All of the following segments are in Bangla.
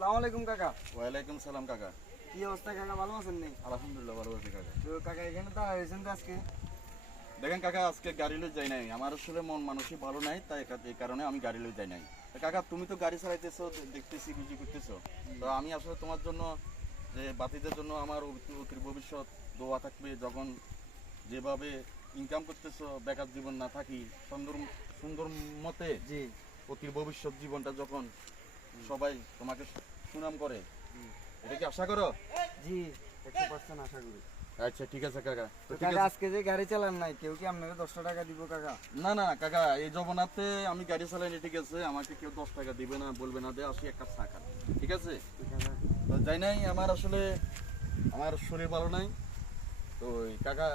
আসসালামু আলাইকুম কাকা। ওয়ালাইকুম সালাম কাকা। কি অবস্থা কাকা, ভালো আছেন নি? আলহামদুলিল্লাহ ভালো আছি কাকা। তো কাকা এখানে দাঁড়াইছেন তো আজকে? দেখেন কাকা, আজকে গাড়ি লই যাই নাই, আমার আসলে মন মানসিক ভালো নাই, তাই এই কারণে আমি গাড়ি লই যাই নাই। তা কাকা, তুমি তো গাড়ি চালাইতেছো, দেখতেছি বিজি করতেছো, তো আমি আসলে তোমার জন্য, যে বাতিদের জন্য আমার অতির ভবিষ্যৎ দোয়া থাকবে, যখন যেভাবে ইনকাম করতেছো, বেকার জীবন না থাকি, সুন্দর সুন্দর মতে জি অতির ভবিষ্যৎ জীবনটা যখন সবাই তোমাকে সুনাম করে, এটা কি আশা করো? জি 100% আশা করি। আচ্ছা ঠিক আছে কাকা। তো কাকা আজকে যে গাড়ি চালান নাই, কেউ কি আপনাকে 10 টাকা দিব কাকা? না না কাকা, এই জমানাতে আমি গাড়ি চালাইনি, ঠিক আছে, আমাকে কেউ 10 টাকা দিবে না, বলবে না দে আসি এক কাপ চা খান, ঠিক আছে? তো যাই নাই, আমার আসলে আমার শরীর ভালো নাই, তো কাকা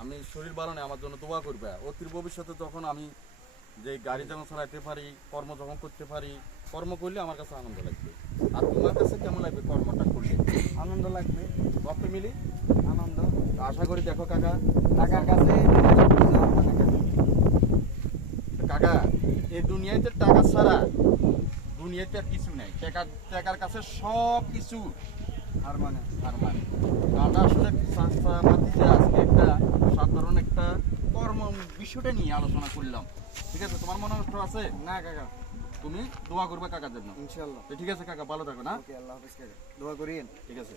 আমি শরীর ভালো নাই, আমার জন্য দোয়া করবে। অতির ভবিষ্যতে যখন আমি যে গাড়ি যখন চালাইতে পারি, কর্ম যখন করতে পারি, কর্ম করলে আমার কাছে আনন্দ লাগবে। আর তোমার কাছে কেমন লাগবে কর্মটা করলে? আনন্দ লাগবে, সবটা মিলি আনন্দ। তো আশা করি। দেখো কাকা, কাকার কাছে সবকিছু মানে কাকা এই দুনিয়াতে টাকা ছাড়া দুনিয়াতে আর কিছু নাই। টাকার কাছে সব কিছু আর মানে আর মানে আমরা আসলে চাষাবাদিতে আজকে একটা সাধারণ একটা কর্ম বিষয়টা নিয়ে আলোচনা করলাম, ঠিক আছে? তোমার মনে কষ্ট আছে? না কাকা, তুমি দোয়া করবে কাকার জন্য। ইনশাআল্লাহ। তো ঠিক আছে কাকা, ভালো থাকো না? ওকে, আল্লাহ হাফেজ কাকা, দোয়া করিয়েন। ঠিক আছে।